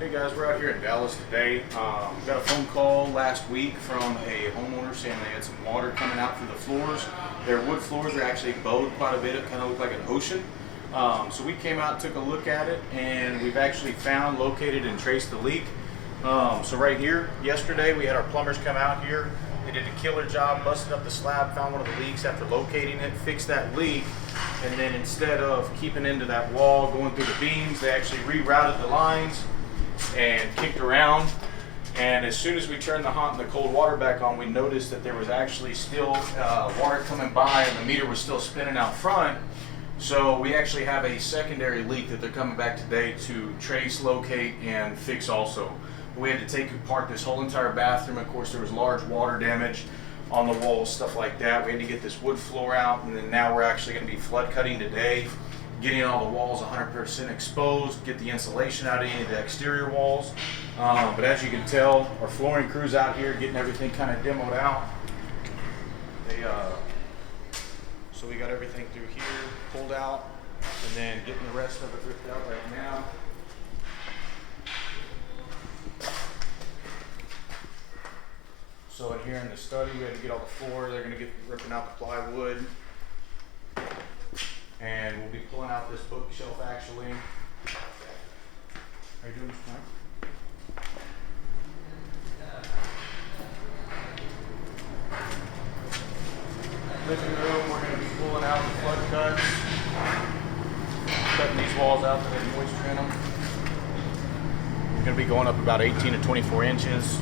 Hey guys, we're out here in Dallas today. Got a phone call last week from a homeowner saying they had some water coming out through the floors. Their wood floors are actually bowed quite a bit. It kind of looked like an ocean. So we came out, took a look at it, and we've actually found, located, and traced the leak. So right here, yesterday we had our plumbers come out here. They did a killer job, busted up the slab, found one of the leaks after locating it, fixed that leak, and then instead of keeping into that wall, going through the beams, they actually rerouted the lines and kicked around. And as soon as we turned the hot and the cold water back on, we noticed that there was actually still water coming by and the meter was still spinning out front. So we actually have a secondary leak that they're coming back today to trace, locate, and fix also. We had to take apart this whole entire bathroom. Of course, there was large water damage on the walls, stuff like that. We had to get this wood floor out, and then now we're actually going to be flood cutting today, getting all the walls 100% exposed, get the insulation out of any of the exterior walls. But as you can tell, our flooring crew's out here getting everything kind of demoed out. So we got everything through here pulled out, and then getting the rest of it ripped out right now. So in here in the study, we had to get all the floor. They're going to get ripping out the plywood. And we'll be pulling out this bookshelf actually. How you doing, Mr. Mike? Living room, we're going to be pulling out the flood cuts. Cutting these walls out that have moisture in them. We're going to be going up about 18 to 24 inches.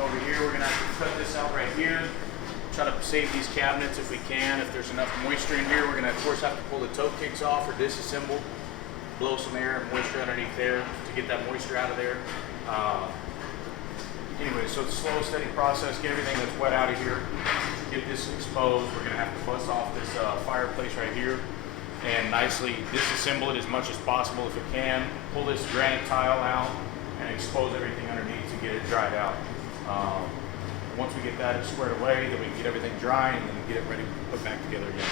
Over here, we're going to have to cut this out right here. Try to save these cabinets if we can. If there's enough moisture in here, we're going to, of course, have to pull the toe kicks off or disassemble, blow some air and moisture underneath there to get that moisture out of there. Anyway, so it's a slow, steady process. Get everything that's wet out of here. Get this exposed. We're going to have to bust off this fireplace right here and nicely disassemble it as much as possible if it can. Pull this granite tile out and expose everything underneath to get it dried out. Once we get that squared away, then we can get everything dry and then get it ready to put back together again.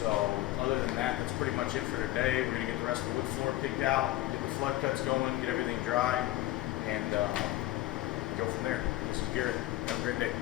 So other than that, that's pretty much it for today. We're going to get the rest of the wood floor picked out, get the flood cuts going, get everything dry, and go from there. This is Garrett. Have a great day.